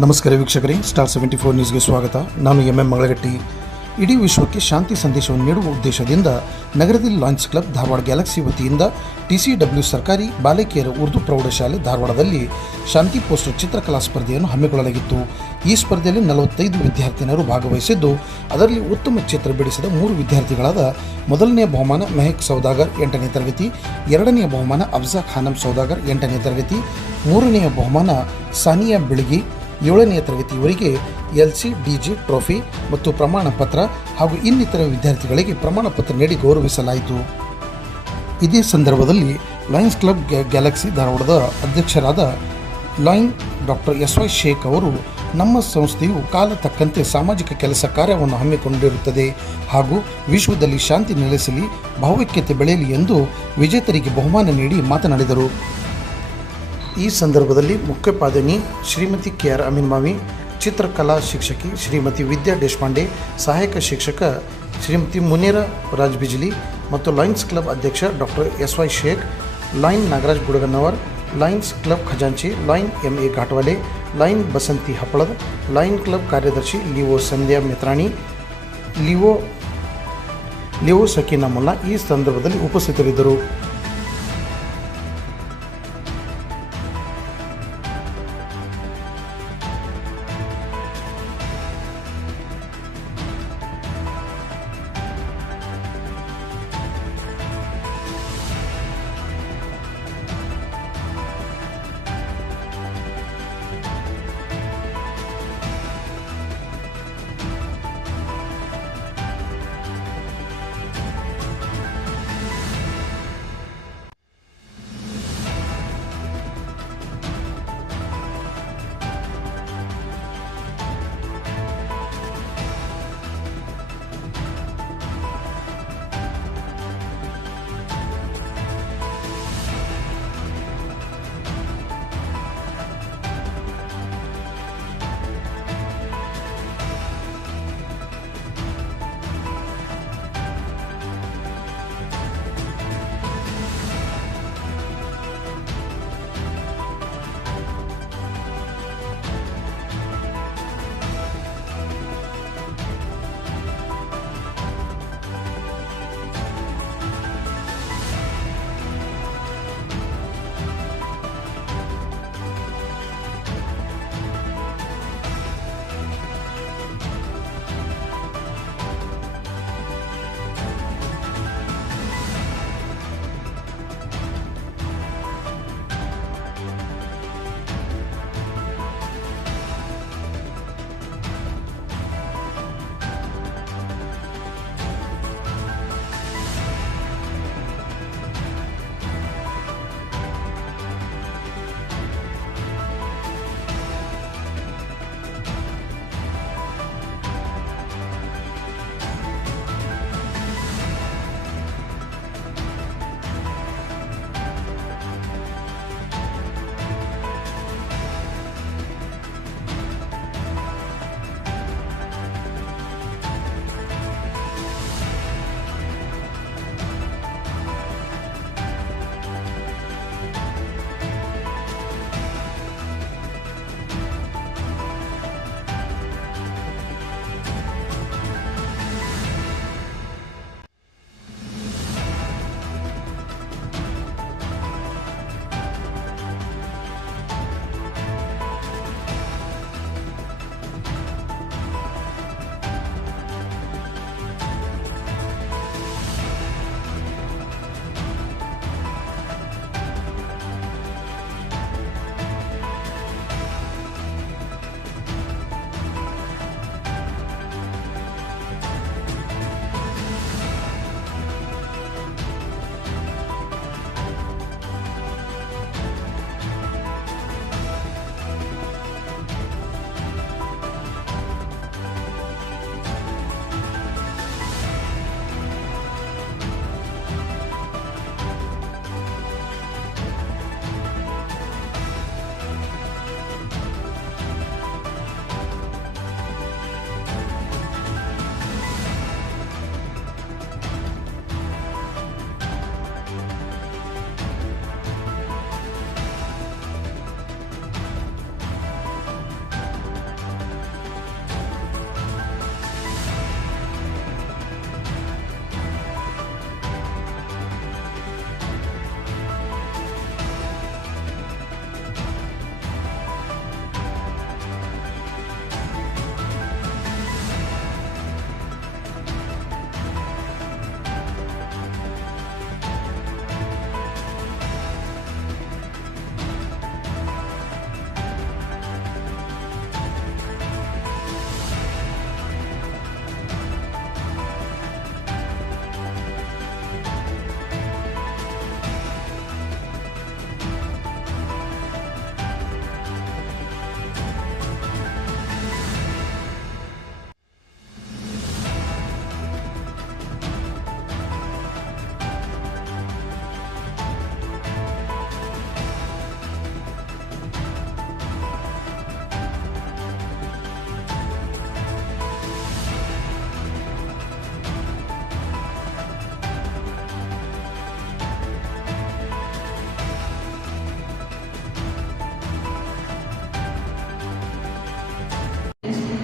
ನಮಸ್ಕಾರ ವೀಕ್ಷಕರೇ, ಸ್ಟಾರ್ 74 ನ್ಯೂಸ್ಗೆ ಸ್ವಾಗತ. ನಾನು ಎಂ ಮಗಳಗಟ್ಟಿ. ಇಡೀ ವಿಶ್ವಕ್ಕೆ ಶಾಂತಿ ಸಂದೇಶವನ್ನು ನೀಡುವ ಉದ್ದೇಶದಿಂದ ನಗರದಲ್ಲಿ ಲಾಯನ್ಸ್ ಕ್ಲಬ್ ಧಾರವಾಡ ಗ್ಯಾಲಕ್ಸಿ ವತಿಯಿಂದ TCW ಸರ್ಕಾರಿ ಬಾಲಕಿಯರ ಉರ್ದು ಪ್ರೌಢಶಾಲೆ ಧಾರವಾಡದಲ್ಲಿ ಶಾಂತಿ ಪೋಸ್ಟರ್ ಚಿತ್ರಕಲಾ ಸ್ಪರ್ಧೆಯನ್ನು ಹಮ್ಮಿಕೊಳ್ಳಲಾಗಿತ್ತು. ಈ ಸ್ಪರ್ಧೆಯಲ್ಲಿ 45 ವಿದ್ಯಾರ್ಥಿನಿಯರು ಭಾಗವಹಿಸಿದ್ದು, ಅದರಲ್ಲಿ ಉತ್ತಮ ಚಿತ್ರ ಬಿಡಿಸಿದ 3 ವಿದ್ಯಾರ್ಥಿಗಳಾದ ಮೊದಲನೆಯ ಬಹುಮಾನ ಮೆಹಕ್ ಸೌದಾಗರ್ 8ನೇ ತರಗತಿ, ಎರಡನೆಯ ಬಹುಮಾನ ಅಫ್ಜಾ ಖಾನಂ ಸೌದಾಗರ್ 8ನೇ ತರಗತಿ, ಮೂರನೆಯ ಬಹುಮಾನ ಸಾನಿಯಾ ಬಿಳಗಿ 7ನೇ ತರಗತಿಯವರಿಗೆ LCDG ಟ್ರೋಫಿ ಮತ್ತು ಪ್ರಮಾಣ ಪತ್ರ ಹಾಗೂ ಇನ್ನಿತರ ವಿದ್ಯಾರ್ಥಿಗಳಿಗೆ ಪ್ರಮಾಣ ಪತ್ರ ನೀಡಿ ಗೌರವಿಸಲಾಯಿತು. ಇದೇ ಸಂದರ್ಭದಲ್ಲಿ ಲಯನ್ಸ್ ಕ್ಲಬ್ ಗ್ಯಾಲಕ್ಸಿ ಧಾರವಾಡದ ಅಧ್ಯಕ್ಷರಾದ ಲಾಯನ್ ಡಾಕ್ಟರ್ SY ಶೇಖ್ ಅವರು, ನಮ್ಮ ಸಂಸ್ಥೆಯು ಕಾಲ ತಕ್ಕಂತೆ ಸಾಮಾಜಿಕ ಕೆಲಸ ಕಾರ್ಯವನ್ನು ಹಮ್ಮಿಕೊಂಡಿರುತ್ತದೆ ಹಾಗೂ ವಿಶ್ವದಲ್ಲಿ ಶಾಂತಿ ನೆಲೆಸಲಿ, ಭಾವೈಕ್ಯತೆ ಬೆಳೆಯಲಿ ಎಂದು ವಿಜೇತರಿಗೆ ಬಹುಮಾನ ನೀಡಿ ಮಾತನಾಡಿದರು. ಈ ಸಂದರ್ಭದಲ್ಲಿ ಮುಖ್ಯೋಪಾಧ್ಯಾಯಿನಿ ಶ್ರೀಮತಿ KR ಅಮೀನ್ಮಾವಿ, ಚಿತ್ರಕಲಾ ಶಿಕ್ಷಕಿ ಶ್ರೀಮತಿ ವಿದ್ಯಾ ದೇಶಪಾಂಡೆ, ಸಹಾಯಕ ಶಿಕ್ಷಕ ಶ್ರೀಮತಿ ಮುನೇರಾ ರಾಜ್ ಬಿಜ್ಲಿ ಮತ್ತು ಲಯನ್ಸ್ ಕ್ಲಬ್ ಅಧ್ಯಕ್ಷ doctor SY Sheikh, lion Nagaraj Gudagannavar, Lions Club ಖಜಾಂಚಿ lion MA Ghatawale, lion Basanti Happalad, lion club ಕಾರ್ಯದರ್ಶಿ ಲಿವೋ ಸಂಧ್ಯಾ ಮಿತ್ರಾಣಿ, ಲಿವೋ ಸಕೀನಾ ಮುಲ್ಲಾ ಈ ಸಂದರ್ಭದಲ್ಲಿ ಉಪಸ್ಥಿತರಿದ್ದರು.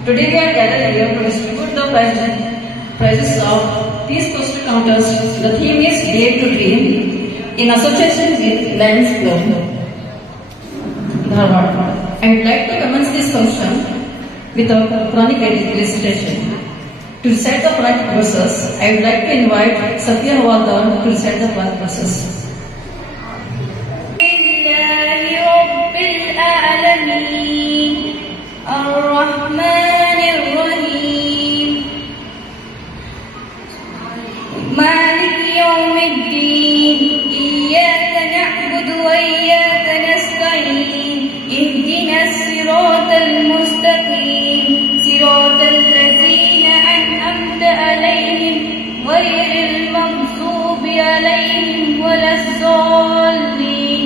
Today we are gathered here to distribute the prizes of these poster counters. The theme is Dare to Dream in association with Lions Club, Dharwad. I would like to commence this function with a Quranic recitation. To recite the Quranic verses, I would like to invite Satya Hawaldar to recite the Quranic verses. الرحمن الرحيم مالك يوم الدين إياك نعبد وإياك نستعين اهدنا الصراط المستقيم صراط الذين أنعمت عليهم غير المغضوب عليهم ولا الضالين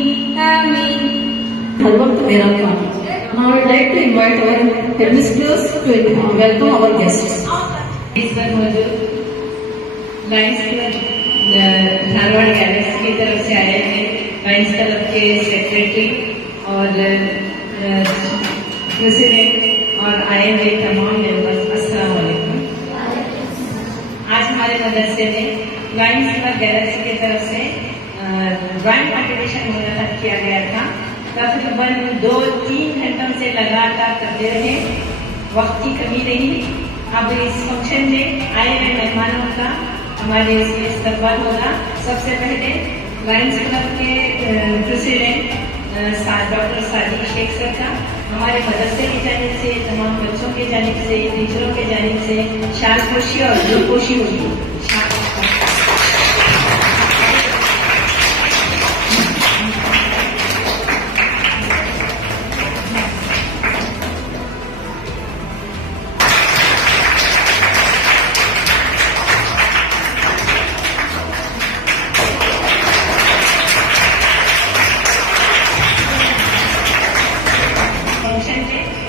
آمين. الوقت मेरा काम. Now I would like to invite our headmistress to welcome our guests. इस पर मौजूद Lions club Dharwad गैलेक्सी की तरफ से आए हैं लायंस क्लब के सेक्रेटरी और प्रेसिडेंट और आए हुए तमाम मेंबर्स, अस्सलाम वालेकुम। आज हमारे मदरसे में लायंस क्लब गैलेक्सी की तरफ से ड्राइंग कॉम्पिटिशन मुनक्किद किया गया था। तकरीबन 2-3 घंटों से लगातार करते रहे, वक्त की कमी नहीं। अब इस फंक्शन में आए हुए मेहमानों का हमारे इसमें इस्तकबाल होगा। सबसे पहले लायंस क्लब के president doctor Sadiq Shaikh sir का हमारे मदरसे की जानिब से, तमाम बच्चों की जानिब से, टीचरों की जानिब से शाल पोशी और दिलपोशी होगी।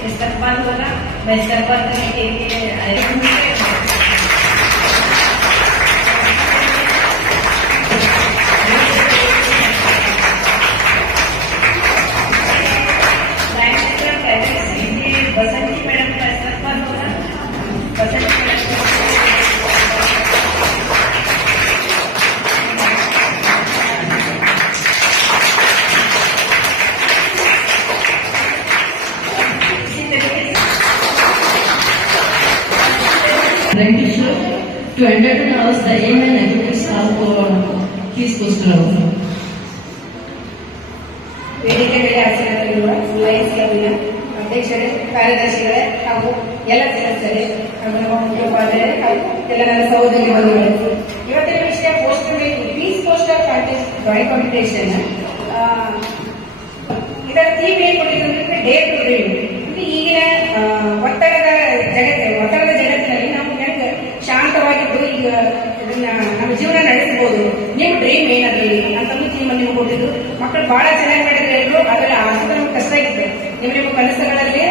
इस्तकबाल होगा। मैं इस्तकबाल करने के लिए बसंती मैडम का इस्तकबाल होगा। बसंती madam to entertain us the aim and activities of his poster. ವೇದಿಕೆ ಮೇಲೆ ಆಸೀನರಾಗಿರುವ ಲಯನ್ಸ್ ಕ್ಲಬ್ನ ಅಧ್ಯಕ್ಷರೇ, ಕಾರ್ಯದರ್ಶಿಗಳೇ ಹಾಗೂ ಎಲ್ಲ ಸದಸ್ಯರೇ ಹಾಗೂ ನಮ್ಮ ಮುಖ್ಯೋಪಾಧ್ಯಾಯರೇ ಹಾಗೂ ಎಲ್ಲ ನನ್ನ ಸಹೋದರಿ ಬಂಧುಗಳೇ, ಇವತ್ತಿನ ವಿಷಯ poster making, peace poster contest drawing competition. ಇದರ ಥೀಮ್ ಏನ್ ಕೊಟ್ಟಿದ್ರೆ ಡೇರ್ ಟು ಡ್ರೀಮ್. ಅಂದ್ರೆ ಈಗಿನ ಒತ್ತಡದ ಜಗತ್ತಿನಲ್ಲಿ ನಾವು ಹೆಂಗೆ ಶಾಂತವಾಗಿದ್ದು ಈಗ ಇದನ್ನ ನಮ್ಮ ಜೀವನ ನಡೆಸಬಹುದು, ನೀವು ಡ್ರೀಮ್ ಏನದ್ರಿ ಅಂತಂದು ಥೀಮ್ ನೀವು ಕೊಟ್ಟಿದ್ದು. ಮಕ್ಕಳು ಬಹಳ ಚೆನ್ನಾಗಿ ಮಾಡಿದ್ರೆ ಎಲ್ಲರೂ. ಅದರಲ್ಲಿ ಆಸಕ್ತಿ ನಮ್ಗೆ ಕಷ್ಟ ಆಗಿತ್ತು. ನಿಮ್ಮ ಕನಸುಗಳಲ್ಲಿ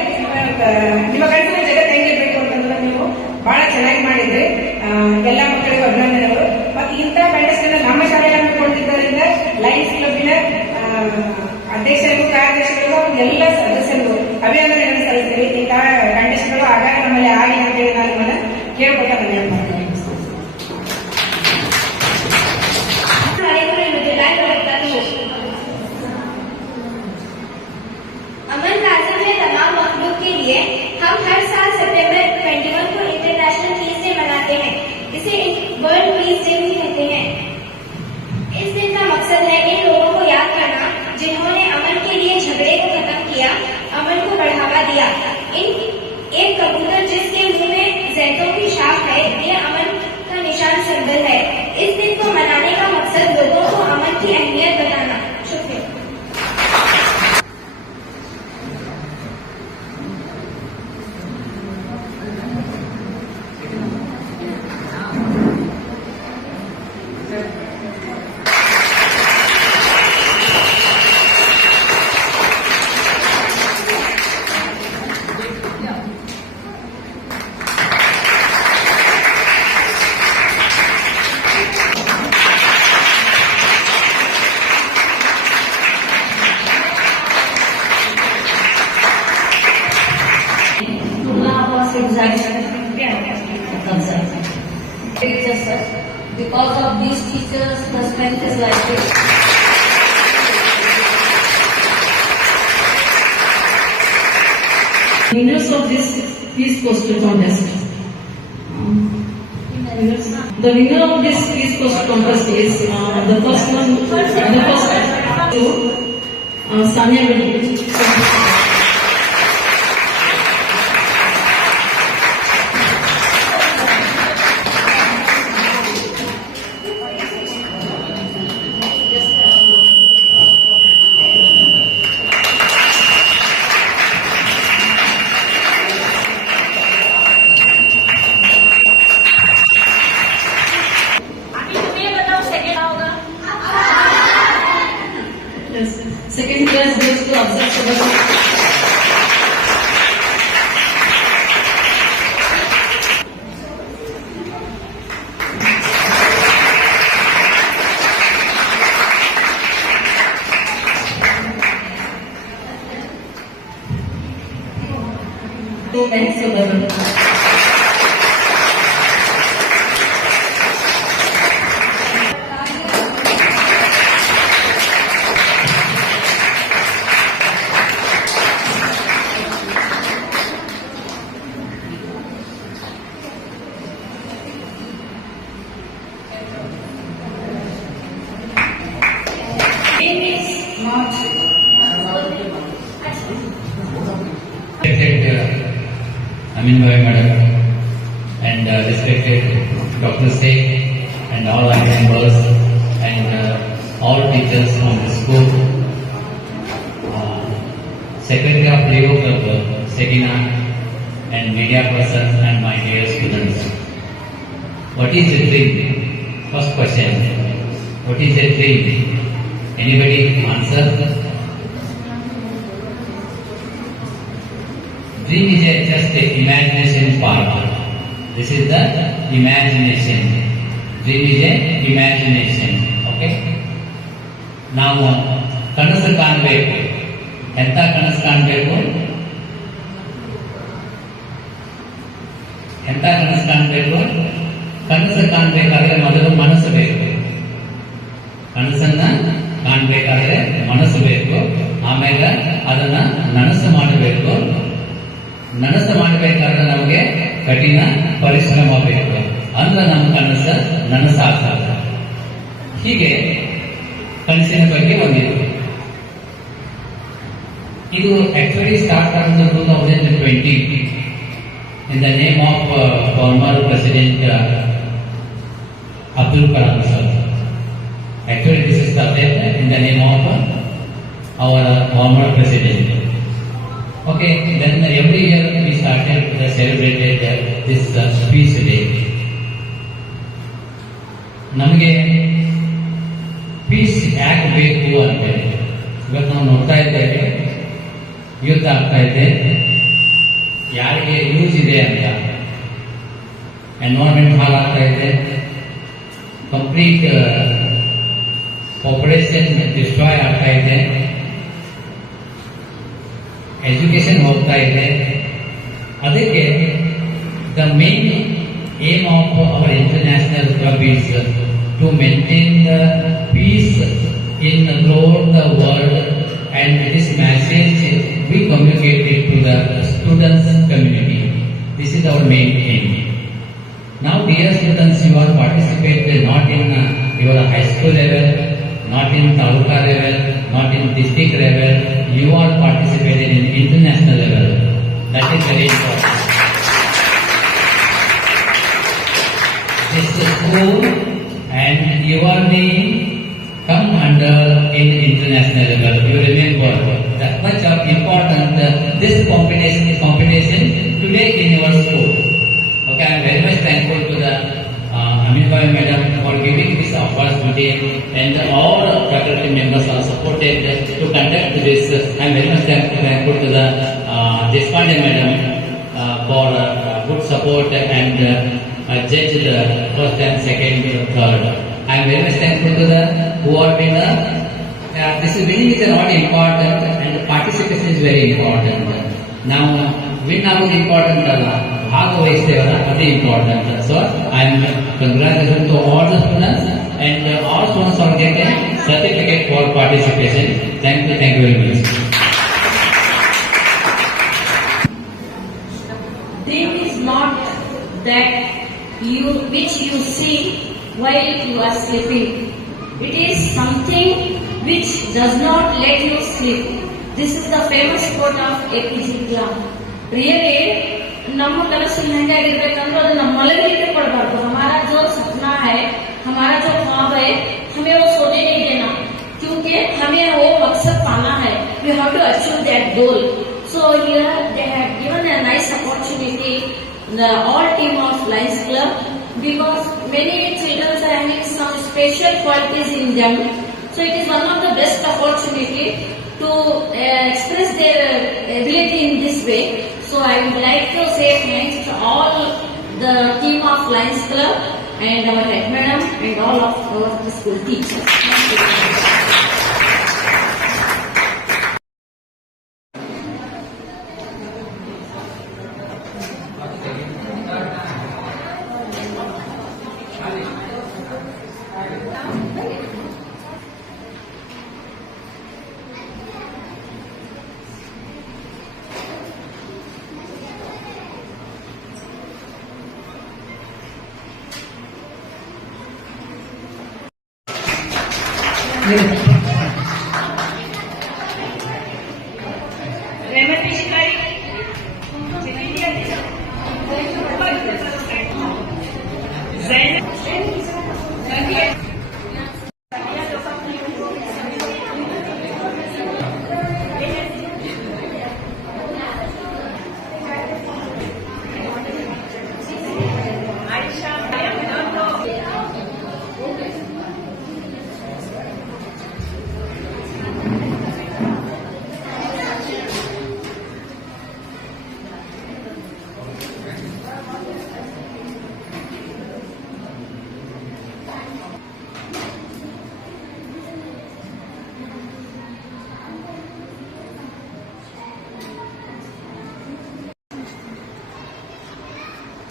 ನಿಮ್ಮ ಕನಸಿನ ಜಗತ್ತು ಹೆಂಗಿರ್ಬೇಕು ಅಂತಂದ್ರೆ ನೀವು ಬಹಳ ಚೆನ್ನಾಗಿ ಮಾಡಿದ್ರಿ. ಎಲ್ಲ ಮಕ್ಕಳಿಗೂ ಅಭಿನಂದನೆಗಳು. ಮತ್ತೆ ಇಂಥ ಕಾಂಟೆಸ್ಟ್ ನಮ್ಮ ಶಾಲೆಯಲ್ಲಿ ಹಮ್ಮಿಕೊಂಡಿದ್ದರಿಂದ ಲಯನ್ಸ್ ಕ್ಲಬ್ಬಿನ ಅಧ್ಯಕ್ಷರಿಗೂ ಕಾರ್ಯದರ್ಶಿಗಳಿಗೂ ಎಲ್ಲ ಸದಸ್ಯರಿಗೂ ಅಭಿನಂದನೆಗಳನ್ನು ಸಲ್ಲಿಸ್ತೀವಿ. ಇಂತಹ ಕಾಂಟೆಸ್ಟ್ಗಳು ಆಗಾಗ ನಮ್ಮಲ್ಲಿ ಆಗಿ ಅಂತೇಳಿ ನಾನು ನಿಮ್ಮನ್ನ ಕೇಳ್ಕೊತ ಬಂದಿದ್ದೇನೆ. अमन लाजिम है तमाम मखलूक के लिए। हम हर साल सितंबर 21 को इंटरनेशनल पीस डे मनाते हैं। इसे वर्ल्ड पीस डे भी कहते हैं। इस दिन का मकसद है इन लोगों को याद करना जिन्होंने अमन के लिए झगड़े को खत्म किया, अमन को बढ़ावा दिया। एक कबूतर जिसके मुंह में जैतून की शाख है, ये अमन का निशान सिंबल है। इस दिन को मनाने का मकसद लोगों को अमन की अहमियत बताना। शुक्रिया। concern. Teachers, sir. Because of these teachers, the strength is like this. Winners of this peace poster contest. The winner of this peace poster contest is the first to Sanya Reddy. Yes. Second class goes to Afzal Sabah. Thanks so much. Respected Amin Bhai Madam and respected Dr. Sheikh and all our members and all teachers from the school, Secretary of Leo Club, Sekina, and media persons and my dear students. What is a dream? First question. What is a dream? Anybody answer? Dream is just the imagination part. This is the imagination. Dream is a imagination. Okay? ನಾವು ಕನಸು ಕಾಣಬೇಕು. ಎಂತ ಕನಸು ಕಾಣಬೇಕು? ಎಂತ ಕನಸು ಕಾಣಬೇಕು? ಕನಸು ಕಾಣಬೇಕಾದ್ರೆ ಮೊದಲು ಮನಸ್ಸು ಬೇಕು. ಕನಸನ್ನ ಕಾಣಬೇಕಾದ್ರೆ ಮನಸ್ಸು ಬೇಕು. ಆಮೇಲೆ ಅದನ್ನ ನನಸು ಮಾಡಬೇಕು. ನನಸು ಮಾಡಬೇಕಾದ್ರೆ ನಮಗೆ ಕಠಿಣ ಪರಿಶ್ರಮ ಬೇಕು. ಅಂದ್ರೆ ನಮ್ಮ ಕನಸು ನನಸಾಗ್ತದೆ. ಹೀಗೆ ಕನಸಿನ ಬಗ್ಗೆ ಒಂದಿದೆ. ಇದು ಆಕ್ಚುಲಿ ಸ್ಟಾರ್ಟ್ ಆಗಿದೆ 2020 in the name of former President Abdul Kalam sir. Actually this is started in the name of our former President. Okay, then every year we started celebrated this peace day. ನಮಗೆ ಪೀಸ್ ಯಾಕೆ ಬೇಕು ಅಂತ ಹೇಳಿ ಇವತ್ತು ನಾವು ನೋಡ್ತಾ ಇದ್ದೇವೆ. ಯುದ್ಧ ಆಗ್ತಾ ಇದೆ. ಯಾರಿಗೆ ಯೂಸ್ ಇದೆ ಅಂತ ಎನ್ವೈರನ್ಮೆಂಟ್ ಹಾಳಾಗ್ತಾ ಇದೆ. ಕಂಪ್ಲೀಟ್ ಪಾಪ್ಯುಲೇಷನ್ ಡಿಸ್ಟ್ರಾಯ್ ಆಗ್ತಾ ಇದೆ. ಎಜುಕೇಶನ್ ಹೋಗ್ತಾ ಇದೆ. ಅದಕ್ಕೆ the main aim of our international club is to maintain the peace in throughout the world, and this message we communicate it to the students community. This is our main aim. Now dear students, you are participated not in your high school level, not in taluka level, not in district level. You are participated in international level. That is very important. This school and your name come under in international level. You remember that much of important this competition today in your school. Okay, I am very much thankful to the Amin Bhai Madam for giving this opportunity, and all faculty members are supported to conduct this. I am very much thankful to the Deshpande Madam for good support and judge the first and second, third. I am very much thankful to the who are winner. This winning is not important and participation is very important. Now win is important. ಭಾಗವಹಿಸ್ತೇವಲ್ಲ ಅದೇ important. So I am congratulation to all the students and all students are getting certificate for participation. Thank you very much. Dream is not that which you see while you are sleeping. It is something which does not let you sleep. This is the famous quote of APJ Kalam. Really, ನಮ್ಮ ಕನಸು ಹೆಂಗಾಗಿರ್ಬೇಕಂದ್ರೆ ಅದು ನಮ್ಮ ಮಲಗಲಿಕ್ಕೆ ಕೊಡಬಾರ್ದು. हमारा जो सपना है, हमारा जो ख्वाब है, हमें वो सोने नहीं देना, क्योंकि हमें वो मकसद पाना है. We have to achieve that goal. So here they have given a nice opportunity, the all team of Lions Club, because many children are having some special qualities in them. So it is one of the best opportunity to express their ability in this way. So I would like to say thanks to all the team of Lions Club and our head madam and all of our school teachers. Thank you. रहमत पिचकारी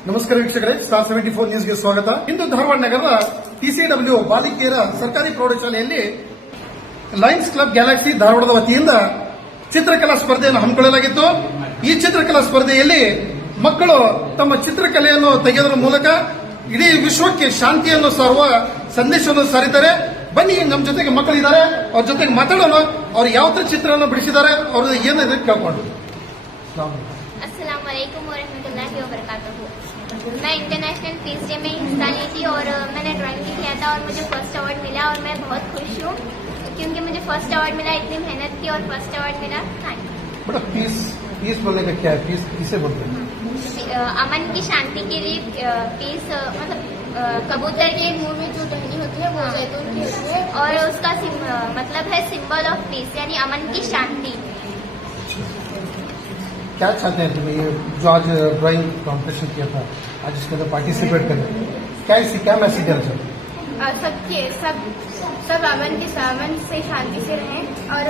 ನಮಸ್ಕಾರ ವೀಕ್ಷಕರೇ, ಸ್ಟಾರ್ 74 ನ್ಯೂಸ್ಗೆ ಸ್ವಾಗತ. ಇಂದು ಧಾರವಾಡ ನಗರದ TCW ಬಾಲಿಕೆಯರ ಸರ್ಕಾರಿ ಪ್ರೌಢಶಾಲೆಯಲ್ಲಿ ಲಯನ್ಸ್ ಕ್ಲಬ್ ಗ್ಯಾಲಕ್ಸಿ ಧಾರವಾಡದ ವತಿಯಿಂದ ಚಿತ್ರಕಲಾ ಸ್ಪರ್ಧೆಯನ್ನು ಹಮ್ಮಿಕೊಳ್ಳಲಾಗಿತ್ತು. ಈ ಚಿತ್ರಕಲಾ ಸ್ಪರ್ಧೆಯಲ್ಲಿ ಮಕ್ಕಳು ತಮ್ಮ ಚಿತ್ರಕಲೆಯನ್ನು ತೆಗೆಯುವುದರ ಮೂಲಕ ಇಡೀ ವಿಶ್ವಕ್ಕೆ ಶಾಂತಿಯನ್ನು ಸಾರುವ ಸಂದೇಶವನ್ನು ಸಾರಿದ್ದಾರೆ. ಬನ್ನಿ, ನಮ್ಮ ಜೊತೆಗೆ ಮಕ್ಕಳಿದ್ದಾರೆ, ಅವ್ರ ಜೊತೆಗೆ ಮಾತಾಡೋಣ. ಅವ್ರು ಯಾವ ತರ ಚಿತ್ರವನ್ನು ಬಿಡಿಸಿದ್ದಾರೆ, ಅವ್ರದ್ದು ಏನಿದೆ ಕೇಳ್ಕೊಂಡು. अस्सलाम वालेकुम वरहमतुल्लाहि वबरकातुहू। मैं इंटरनेशनल पीस डे में हिस्सा ली थी और मैंने ड्राइंग भी किया था और मुझे फर्स्ट अवार्ड मिला और मैं बहुत खुश हूँ क्योंकि मुझे फर्स्ट अवार्ड मिला, इतनी मेहनत की और फर्स्ट अवार्ड मिला। Thank you. बेटा, पीस बोलने का क्या है? पीस किसे बोलते हैं? अमन की शांति के लिए पीस मतलब कबूतर के मुंह में जो टहनी होती है वो जैतून की होती है और उसका मतलब है सिंबल ऑफ पीस, यानी अमन की शांति। क्या चाहते हैं तुम्हें, ये जो आज ड्राइंग कॉम्पिटिशन किया था, आज इसके अंदर पार्टिसिपेट करने, क्या मैसेज देना चाहते हैं? सब अमन से शांति से रहें और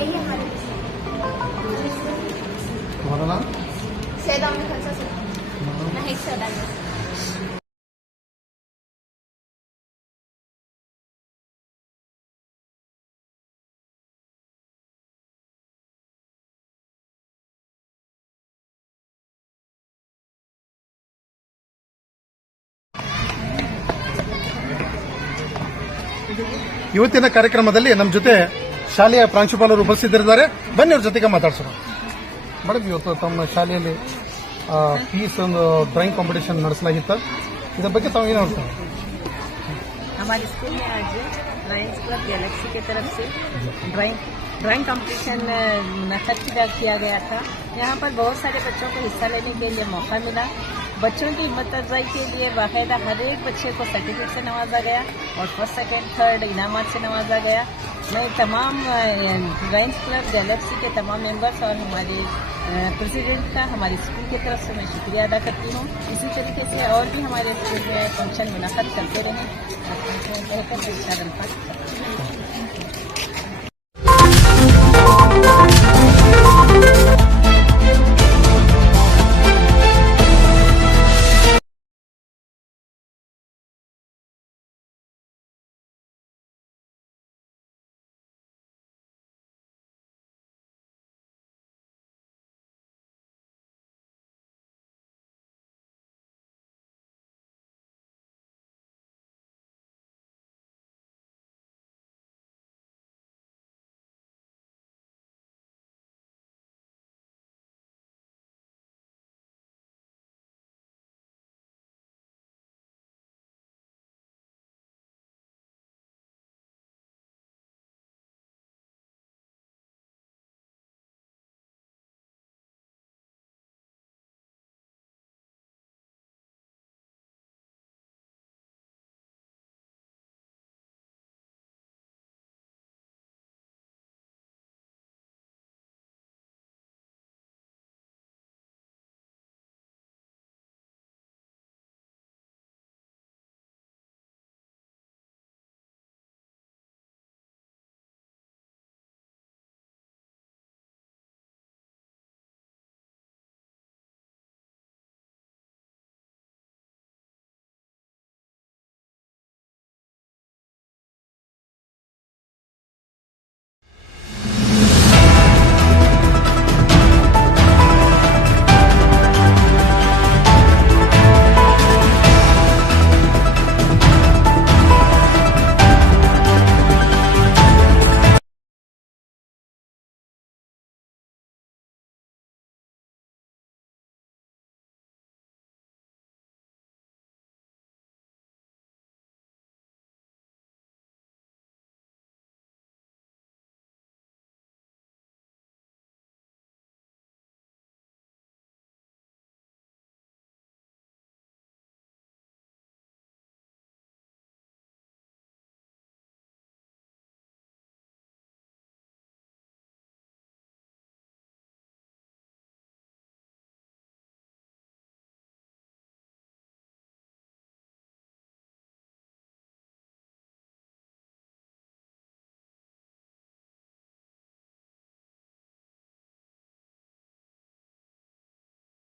यही हमारे। तुम्हारा नाम? सैयद अमीन खलसा से महक सैदान। ಇವತ್ತಿನ ಕಾರ್ಯಕ್ರಮದಲ್ಲಿ ನಮ್ಮ ಜೊತೆ ಶಾಲೆಯ ಪ್ರಾಂಶುಪಾಲರು ಉಪಸ್ಥಿತರಿದ್ದಾರೆ. ಬನ್ನಿ, ಅವ್ರ ಜೊತೆಗೆ ಮಾತಾಡ್ಸೋಣ. ಮೇಡಮ್, ಇವತ್ತು ತಮ್ಮ ಶಾಲೆಯಲ್ಲಿ ಪೀಸ್ ಒಂದು ಡ್ರಾइंग ಕಾಂಪಿಟೇಷನ್ ನಡೆಸಲಾಗಿತ್ತು. ಇದರ ಬಗ್ಗೆ ತಾವು ಏನು ಹೇಳ್ತಾರೆ? हमारे स्कूल में आज लायंस क्लब गैलेक्सी की तरफ से ड्राइंग कंपटीशन नखत किया गया था। यहाँ पर बहुत सारे बच्चों को हिस्सा लेने के लिए मौका मिला। बच्चों की हिम्मत अफजाई के लिए बाकायदा हर एक बच्चे को सर्टिफिकेट से नवाजा गया और फर्स्ट सेकंड थर्ड इनामात से नवाजा गया। मैं तमाम लायंस क्लब गैलेक्सी के तमाम मेंबर्स और हमारे प्रेसिडेंट का हमारे स्कूल की तरफ से मैं शुक्रिया अदा करती हूँ। इसी तरीके से और भी हमारे स्कूल में फंक्शन मुनाक़द करते रहें।